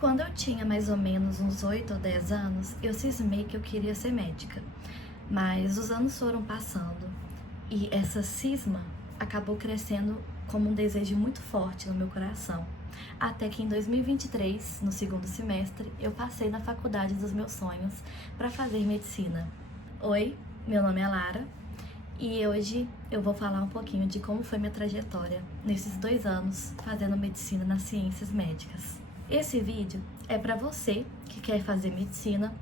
Quando eu tinha mais ou menos uns 8 ou 10 anos, eu cismei que eu queria ser médica. Mas os anos foram passando e essa cisma acabou crescendo como um desejo muito forte no meu coração. Até que em 2023, no segundo semestre, eu passei na faculdade dos meus sonhos para fazer medicina. Oi, meu nome é Lara e hoje eu vou falar um pouquinho de como foi minha trajetória nesses 2 anos fazendo medicina nas ciências médicas. Esse vídeo é para você que quer fazer medicina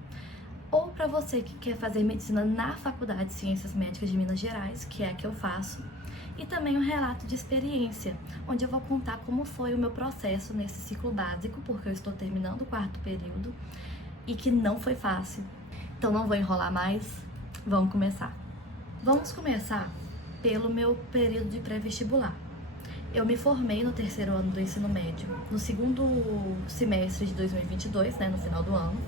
ou para você que quer fazer medicina na Faculdade de Ciências Médicas de Minas Gerais, que é a que eu faço, e também um relato de experiência, onde eu vou contar como foi o meu processo nesse ciclo básico, porque eu estou terminando o 4º período e que não foi fácil. Então não vou enrolar mais, vamos começar. Vamos começar pelo meu período de pré-vestibular. Eu me formei no 3º ano do ensino médio, no 2º semestre de 2022, no final do ano,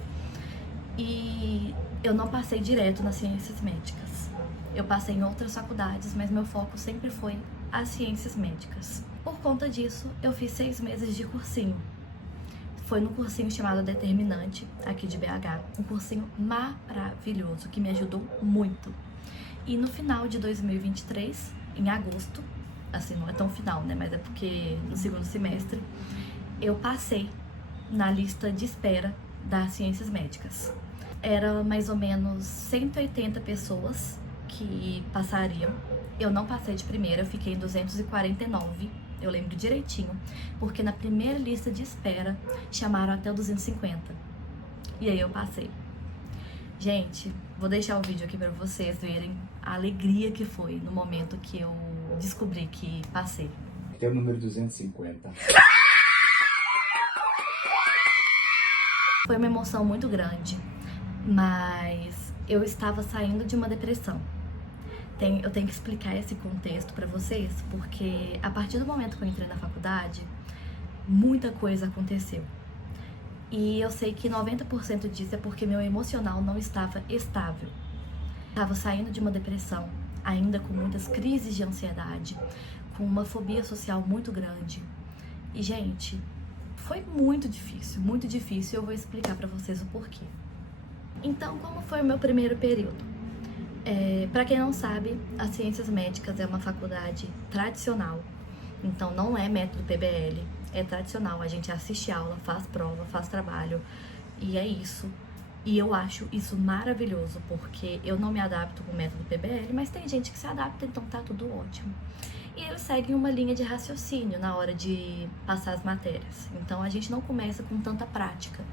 e eu não passei direto nas ciências médicas. Eu passei em outras faculdades, mas meu foco sempre foi as ciências médicas. Por conta disso, eu fiz 6 meses de cursinho. Foi num cursinho chamado Determinante, aqui de BH, um cursinho maravilhoso, que me ajudou muito. E no final de 2023, em agosto, assim, não é tão final, mas é porque no 2º semestre, eu passei na lista de espera das ciências médicas. Era mais ou menos 180 pessoas que passariam. Eu não passei de primeira, eu fiquei em 249, eu lembro direitinho, porque na primeira lista de espera chamaram até o 250. E aí eu passei. Gente, vou deixar o vídeo aqui pra vocês verem a alegria que foi no momento que eu descobri que passei. Até o número 250. Foi uma emoção muito grande, mas eu estava saindo de uma depressão. Eu tenho que explicar esse contexto pra vocês, porque a partir do momento que eu entrei na faculdade, muita coisa aconteceu. E eu sei que 90% disso é porque meu emocional não estava estável. Estava saindo de uma depressão, ainda com muitas crises de ansiedade, com uma fobia social muito grande. E, gente, foi muito difícil, e eu vou explicar pra vocês o porquê. Então, como foi o meu primeiro período? Pra quem não sabe, as Ciências Médicas é uma faculdade tradicional, então não é método PBL, é tradicional, a gente assiste aula, faz prova, faz trabalho, e é isso. E eu acho isso maravilhoso, porque eu não me adapto com o método PBL, mas tem gente que se adapta, então tá tudo ótimo. E eles seguem uma linha de raciocínio na hora de passar as matérias, então a gente não começa com tanta prática.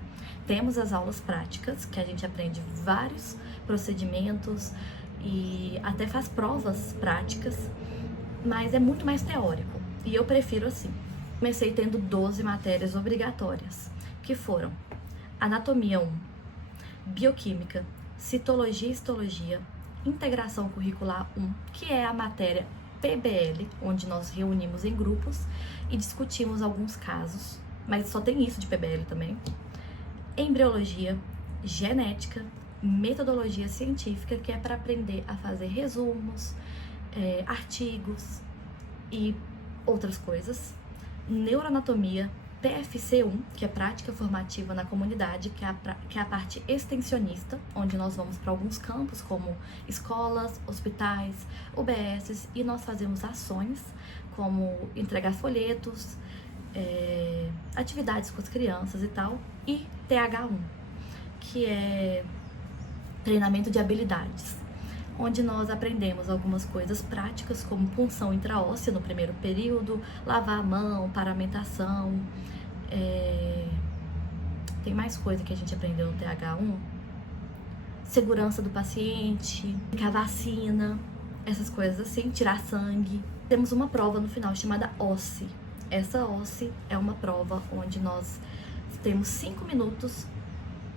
Temos as aulas práticas, que a gente aprende vários procedimentos e até faz provas práticas, mas é muito mais teórico, e eu prefiro assim. Comecei tendo 12 matérias obrigatórias, que foram Anatomia 1, Bioquímica, Citologia e Histologia, Integração Curricular 1, que é a matéria PBL, onde nós reunimos em grupos e discutimos alguns casos, mas só tem isso de PBL também. Embriologia, Genética, Metodologia Científica, que é para aprender a fazer resumos, artigos e outras coisas. Neuroanatomia, PFC1, que é Prática Formativa na Comunidade, que é a parte extensionista, onde nós vamos para alguns campos, como escolas, hospitais, UBSs, e nós fazemos ações, como entregar folhetos, atividades com as crianças e tal. E TH1, que é treinamento de habilidades, onde nós aprendemos algumas coisas práticas, como punção intraóssea no primeiro período, lavar a mão, paramentação, tem mais coisa que a gente aprendeu no TH1, segurança do paciente, a vacina, essas coisas assim, tirar sangue. Temos uma prova no final chamada OSCE. Essa OSCE é uma prova onde nós temos 5 minutos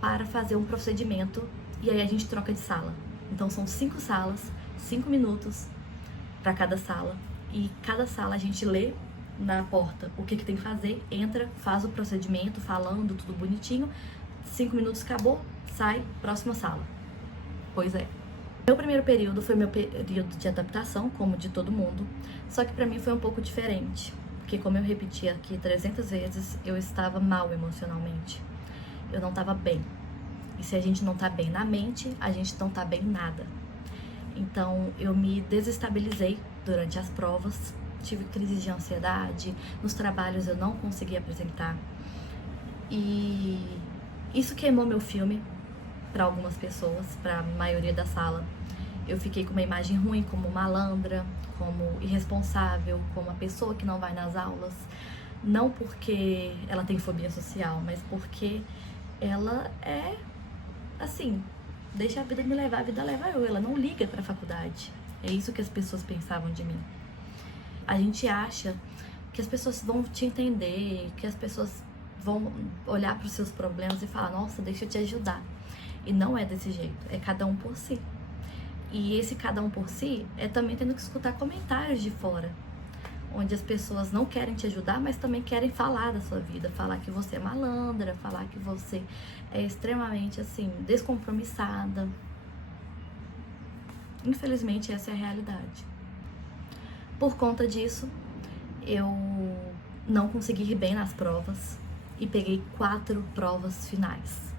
para fazer um procedimento e aí a gente troca de sala. Então são 5 salas, 5 minutos para cada sala, e cada sala a gente lê na porta o que tem que fazer, entra, faz o procedimento falando tudo bonitinho, 5 minutos acabou, sai, próxima sala. Pois é. Meu primeiro período foi meu período de adaptação, como de todo mundo, só que pra mim foi um pouco diferente, Porque como eu repeti aqui 300 vezes, eu estava mal emocionalmente. Eu não estava bem. E se a gente não tá bem na mente, a gente não tá bem em nada. Então eu me desestabilizei durante as provas, tive crise de ansiedade, nos trabalhos eu não consegui apresentar. E isso queimou meu filme para algumas pessoas, para a maioria da sala. Eu fiquei com uma imagem ruim como malandra, como irresponsável, como a pessoa que não vai nas aulas. Não porque ela tem fobia social, mas porque ela é assim, deixa a vida me levar, a vida leva eu. Ela não liga pra faculdade. É isso que as pessoas pensavam de mim. A gente acha que as pessoas vão te entender, que as pessoas vão olhar para os seus problemas e falar, nossa, deixa eu te ajudar. E não é desse jeito, é cada um por si. E esse cada um por si é também tendo que escutar comentários de fora, onde as pessoas não querem te ajudar, mas também querem falar da sua vida, falar que você é malandra, falar que você é extremamente, assim, descompromissada. Infelizmente, essa é a realidade. Por conta disso, eu não consegui ir bem nas provas e peguei 4 provas finais.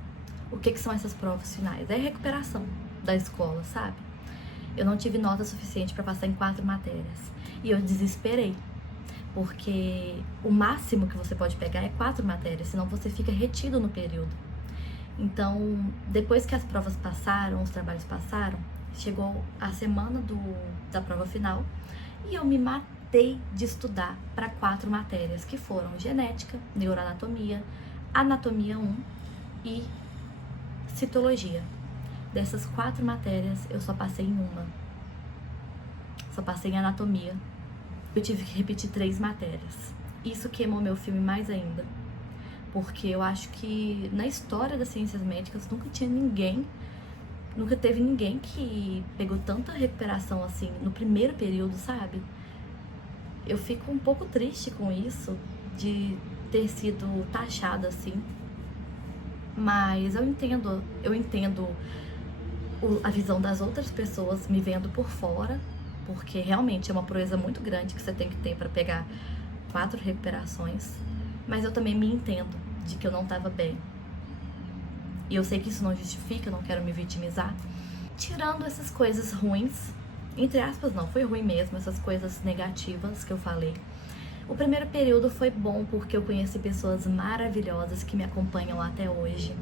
O que são essas provas finais? É a recuperação da escola, sabe? Eu não tive nota suficiente para passar em 4 matérias. E eu desesperei, porque o máximo que você pode pegar é 4 matérias, senão você fica retido no período. Então, depois que as provas passaram, os trabalhos passaram, chegou a semana da prova final e eu me matei de estudar para 4 matérias, que foram genética, neuroanatomia, anatomia 1 e citologia. Dessas 4 matérias, eu só passei em uma. Só passei em anatomia. Eu tive que repetir 3 matérias. Isso queimou meu filme mais ainda. Porque eu acho que na história das ciências médicas nunca teve ninguém que pegou tanta recuperação assim no primeiro período, sabe? Eu fico um pouco triste com isso, de ter sido taxada assim. Mas eu entendo a visão das outras pessoas me vendo por fora, porque realmente é uma proeza muito grande que você tem que ter para pegar 4 recuperações, mas eu também me entendo de que eu não estava bem. E eu sei que isso não justifica, eu não quero me vitimizar. Tirando essas coisas ruins, entre aspas não, foi ruim mesmo, essas coisas negativas que eu falei. O primeiro período foi bom porque eu conheci pessoas maravilhosas que me acompanham até hoje.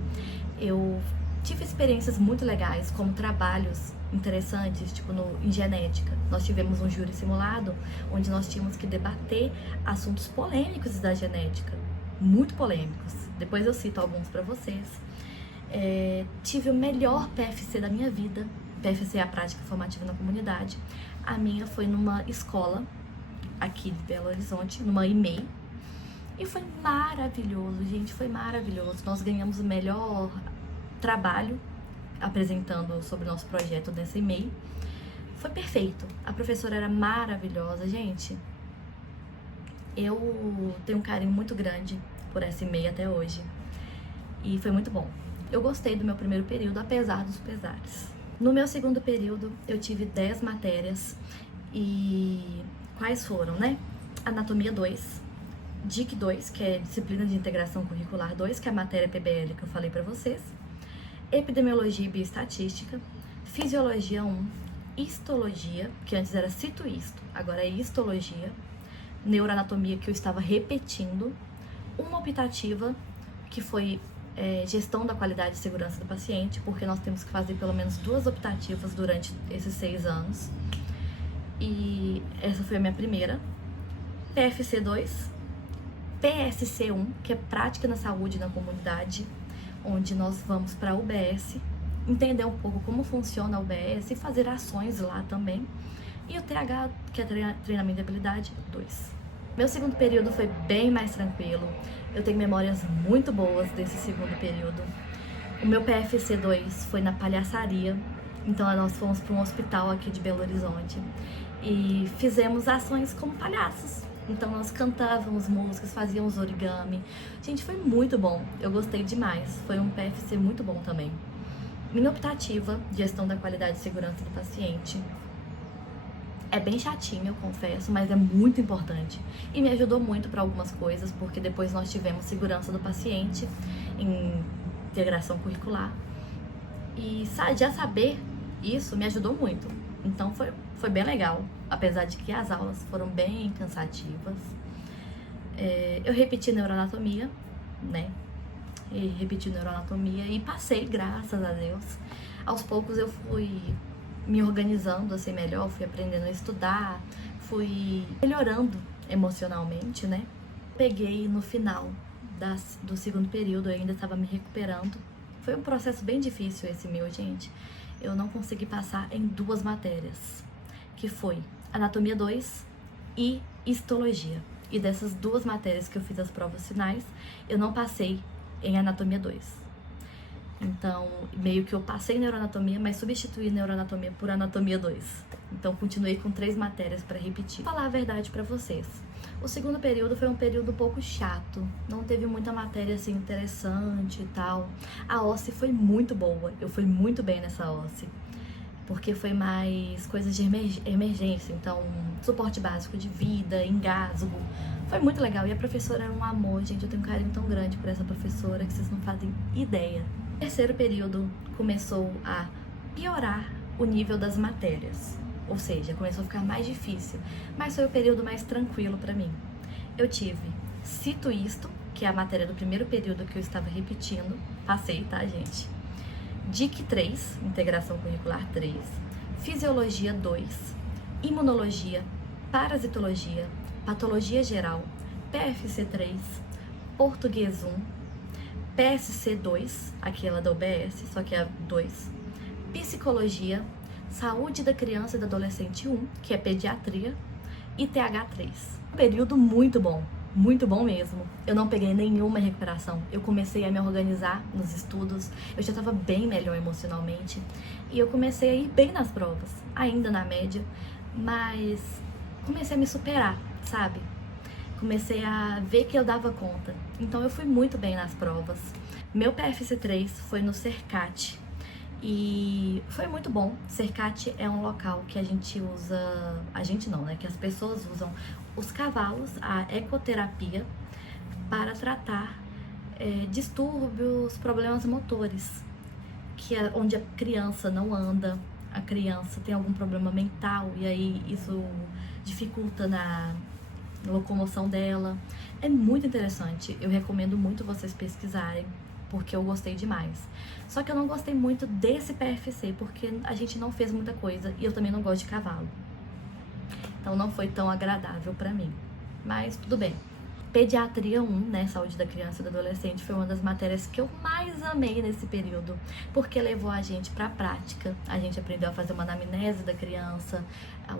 Eu tive experiências muito legais, como trabalhos interessantes, tipo em genética. Nós tivemos um júri simulado, onde nós tínhamos que debater assuntos polêmicos da genética, muito polêmicos. Depois eu cito alguns para vocês. Tive o melhor PFC da minha vida. PFC é a prática formativa na comunidade. A minha foi numa escola aqui de Belo Horizonte, numa EMEI. E foi maravilhoso, gente, foi maravilhoso. Nós ganhamos o melhor trabalho apresentando sobre o nosso projeto dessa EMEI. Foi perfeito. A professora era maravilhosa, gente. Eu tenho um carinho muito grande por essa EMEI até hoje. E foi muito bom. Eu gostei do meu primeiro período, apesar dos pesares. No meu segundo período, eu tive 10 matérias. E quais foram, né? Anatomia 2, DIC 2, que é Disciplina de Integração Curricular 2, que é a matéria PBL que eu falei pra vocês. Epidemiologia e Bioestatística, Fisiologia 1, Histologia, que antes era cito-histo, agora é histologia, Neuroanatomia, que eu estava repetindo, uma optativa, que foi Gestão da Qualidade e Segurança do Paciente, porque nós temos que fazer pelo menos 2 optativas durante esses 6 anos. E essa foi a minha primeira. PFC 2, PSC 1, que é Prática na Saúde na Comunidade, onde nós vamos para a UBS, entender um pouco como funciona a UBS e fazer ações lá também. E o TH, que é Treinamento de Habilidade 2. Meu segundo período foi bem mais tranquilo. Eu tenho memórias muito boas desse segundo período. O meu PFC 2 foi na Palhaçaria. Então nós fomos para um hospital aqui de Belo Horizonte e fizemos ações como palhaços. Então nós cantávamos músicas, fazíamos origami. Gente, foi muito bom, eu gostei demais. Foi um PFC muito bom também. Minha optativa, Gestão da Qualidade e Segurança do Paciente, É bem chatinho, eu confesso, mas é muito importante. E me ajudou muito para algumas coisas, porque depois nós tivemos segurança do paciente em integração curricular. E já saber isso me ajudou muito. Então foi bem legal, apesar de que as aulas foram bem cansativas. Eu repeti neuroanatomia, né? E repeti neuroanatomia e passei, graças a Deus. Aos poucos eu fui me organizando assim melhor, fui aprendendo a estudar, fui melhorando emocionalmente, né? Peguei no final do segundo período, eu ainda estava me recuperando. Foi um processo bem difícil esse meu, gente. Eu não consegui passar em 2 matérias, que foi Anatomia 2 e Histologia. E dessas 2 matérias que eu fiz as provas finais, eu não passei em Anatomia 2. Então, meio que eu passei neuroanatomia, mas substituí neuroanatomia por anatomia 2. Então, continuei com 3 matérias para repetir. Vou falar a verdade para vocês. O segundo período foi um período um pouco chato. Não teve muita matéria assim interessante e tal. A OSCE foi muito boa. Eu fui muito bem nessa OSCE. Porque foi mais coisas de emergência. Então, suporte básico de vida, engasgo. Foi muito legal. E a professora era um amor, gente. Eu tenho um carinho tão grande por essa professora que vocês não fazem ideia. O terceiro período começou a piorar o nível das matérias, ou seja, começou a ficar mais difícil, mas foi o período mais tranquilo para mim. Eu tive Cito Isto, que é a matéria do primeiro período que eu estava repetindo, passei, tá, gente? DIC 3, Integração Curricular 3, Fisiologia 2, Imunologia, Parasitologia, Patologia Geral, PFC 3, Português 1, PSC 2, aquela da UBS, só que é a 2, Psicologia, Saúde da Criança e do Adolescente 1, que é Pediatria, e TH 3. Um período muito bom mesmo. Eu não peguei nenhuma recuperação. Eu comecei a me organizar nos estudos, eu já estava bem melhor emocionalmente, e eu comecei a ir bem nas provas, ainda na média, mas comecei a me superar, sabe? Comecei a ver que eu dava conta. Então eu fui muito bem nas provas. Meu PFC3 foi no CERCAT e foi muito bom. CERCAT é um local que a gente usa, a gente não, né? Que as pessoas usam os cavalos, a ecoterapia, para tratar distúrbios, problemas motores, que é onde a criança não anda, a criança tem algum problema mental e aí isso dificulta na locomoção dela. É muito interessante, eu recomendo muito vocês pesquisarem, porque eu gostei demais. Só que eu não gostei muito desse PFC, porque a gente não fez muita coisa e eu também não gosto de cavalo. Então não foi tão agradável pra mim, mas tudo bem. Pediatria 1, né, Saúde da Criança e do Adolescente, foi uma das matérias que eu mais amei nesse período, porque levou a gente pra prática, a gente aprendeu a fazer uma anamnese da criança,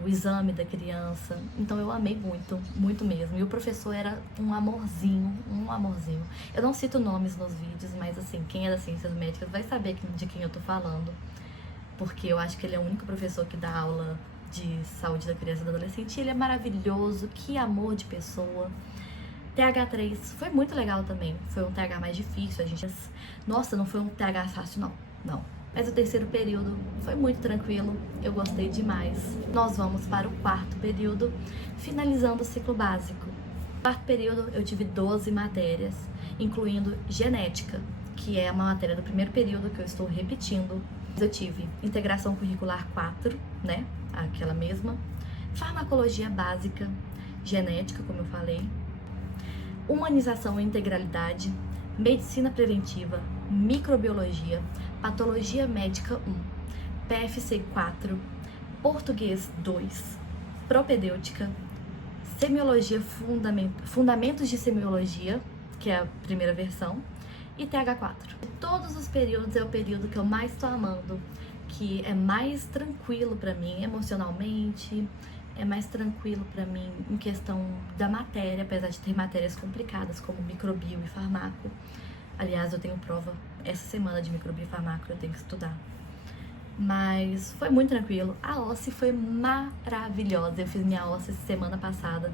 o exame da criança, então eu amei muito, muito mesmo. E o professor era um amorzinho, um amorzinho. Eu não cito nomes nos vídeos, mas assim, quem é das ciências médicas vai saber de quem eu tô falando, porque eu acho que ele é o único professor que dá aula de saúde da criança e do adolescente, e ele é maravilhoso, que amor de pessoa. TH3 foi muito legal também, foi um TH mais difícil, nossa, não foi um TH fácil não. Mas o terceiro período foi muito tranquilo, eu gostei demais. Nós vamos para o quarto período, finalizando o ciclo básico. No quarto período eu tive 12 matérias, incluindo genética, que é uma matéria do primeiro período que eu estou repetindo. Eu tive integração curricular 4, né, aquela mesma, farmacologia básica, genética, como eu falei, humanização e integralidade, medicina preventiva, microbiologia, patologia médica 1, PFC 4, português 2, propedêutica, semiologia, fundamentos de semiologia, que é a primeira versão, e TH4. De todos os períodos é o período que eu mais estou amando, que é mais tranquilo para mim emocionalmente, é mais tranquilo para mim em questão da matéria, apesar de ter matérias complicadas como microbio e farmaco. Aliás, eu tenho prova essa semana de microbio e farmaco, eu tenho que estudar. Mas foi muito tranquilo. A OSCE foi maravilhosa. Eu fiz minha OSCE semana passada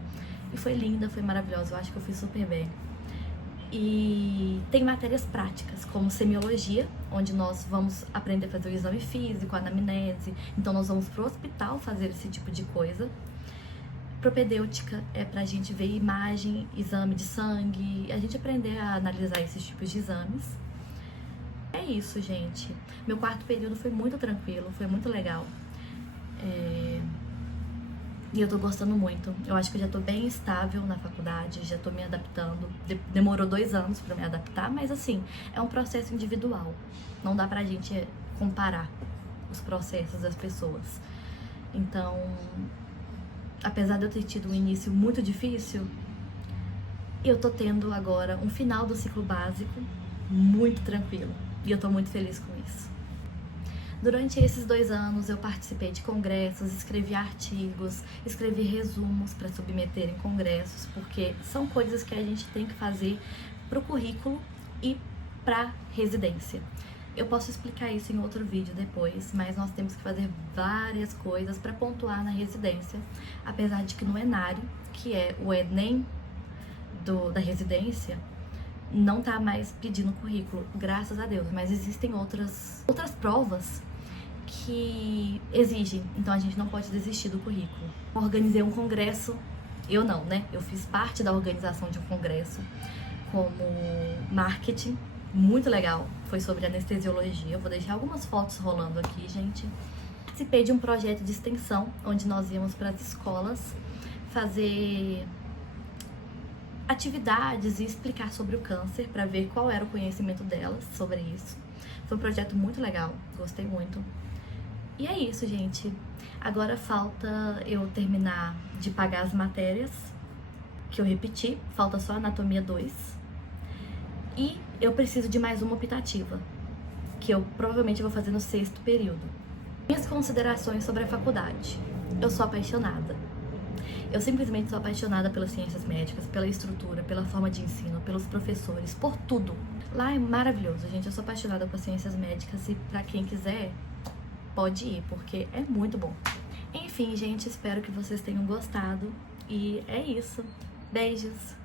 e foi linda, foi maravilhosa. Eu acho que eu fiz super bem. E tem matérias práticas, como semiologia, onde nós vamos aprender a fazer o exame físico, a anamnese. Então nós vamos pro hospital fazer esse tipo de coisa. Propedêutica é pra gente ver imagem, exame de sangue, a gente aprender a analisar esses tipos de exames. É isso, gente. Meu quarto período foi muito tranquilo, foi muito legal. E eu tô gostando muito. Eu acho que eu já tô bem estável na faculdade, já tô me adaptando. Demorou 2 anos pra me adaptar, mas assim, é um processo individual. Não dá pra gente comparar os processos das pessoas. Então, apesar de eu ter tido um início muito difícil, eu tô tendo agora um final do ciclo básico muito tranquilo. E eu tô muito feliz com isso. Durante esses 2 anos eu participei de congressos, escrevi artigos, escrevi resumos para submeter em congressos, porque são coisas que a gente tem que fazer pro currículo e pra residência. Eu posso explicar isso em outro vídeo depois, mas nós temos que fazer várias coisas para pontuar na residência, apesar de que no ENARE, que é o Enem da residência, não tá mais pedindo currículo, graças a Deus, mas existem outras provas que exigem, então a gente não pode desistir do currículo. Organizei um congresso, eu não, né? Eu fiz parte da organização de um congresso como marketing, muito legal, foi sobre anestesiologia. Eu vou deixar algumas fotos rolando aqui, gente. Participei de um projeto de extensão, onde nós íamos para as escolas fazer atividades e explicar sobre o câncer, para ver qual era o conhecimento delas sobre isso. Foi um projeto muito legal, gostei muito. E é isso, gente. Agora falta eu terminar de pagar as matérias que eu repeti, falta só anatomia 2. E eu preciso de mais uma optativa, que eu provavelmente vou fazer no 6º período. Minhas considerações sobre a faculdade. Eu sou apaixonada. Eu simplesmente sou apaixonada pelas ciências médicas, pela estrutura, pela forma de ensino, pelos professores, por tudo. Lá é maravilhoso, gente. Eu sou apaixonada por ciências médicas e pra quem quiser, pode ir, porque é muito bom. Enfim, gente, espero que vocês tenham gostado. E é isso. Beijos!